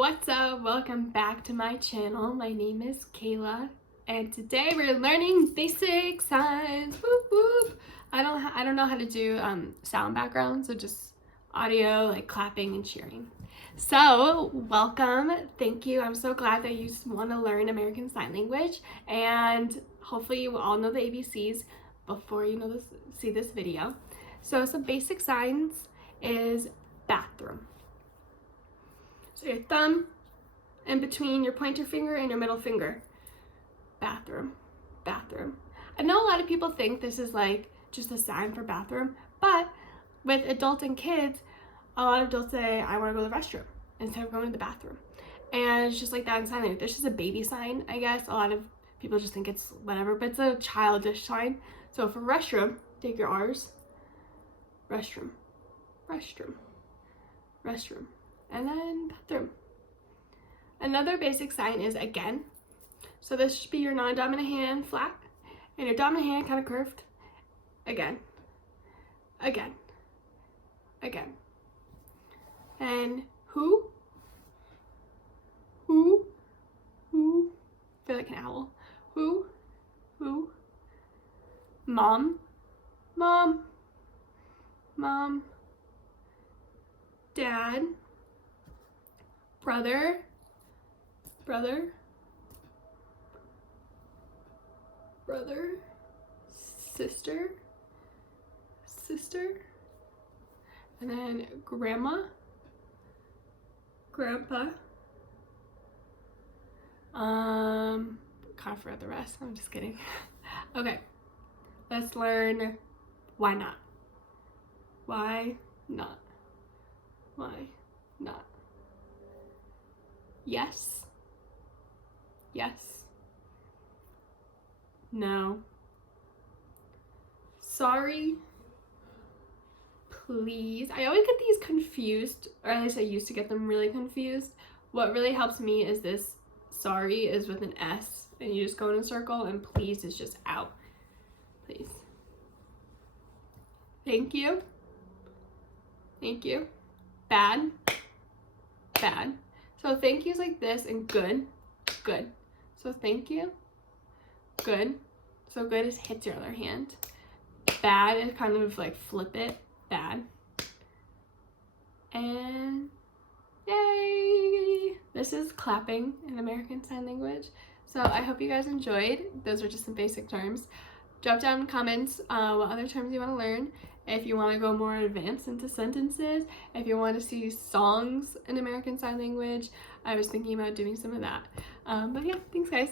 What's up? Welcome back to my channel. My name is Kayla and today we're learning basic signs. Whoop whoop. I don't know how to do sound background, so just audio like clapping and cheering. So welcome, thank you. I'm so glad that you want to learn American Sign Language, and hopefully you all know the ABCs before you see this video. So some basic signs is bathroom. So your thumb in between your pointer finger and your middle finger. Bathroom, bathroom. I know a lot of people think this is like just a sign for bathroom, but with adults and kids, a lot of adults say, I want to go to the restroom instead of going to the bathroom. And it's just like that in sign language. This is a baby sign, I guess. A lot of people just think it's whatever, but it's a childish sign. So for restroom, take your R's. Restroom, restroom, restroom. And then bathroom. Another basic sign is again. So this should be your non-dominant hand flat and your dominant hand kind of curved. Again, again, again. And who, I feel like an owl. Who, mom, mom, mom, dad, brother, brother, brother, sister, sister, and then grandma, grandpa. Kind of forgot the rest. I'm just kidding. Okay, let's learn why not. Why not? Why not? Yes. Yes. No. Sorry. Please. I always get these confused, or at least I used to get them really confused. What really helps me is this sorry is with an S, and you just go in a circle, and please is just out. Please. Thank you. Thank you. Bad. Bad. So thank you is like this, and good, good. So thank you, good. So good is hits your other hand. Bad is kind of like flip it, bad. And yay! This is clapping in American Sign Language. So I hope you guys enjoyed. Those are just some basic terms. Drop down in comments what other terms you want to learn. If you want to go more advanced into sentences, if you want to see songs in American Sign Language, I was thinking about doing some of that. But yeah, thanks guys.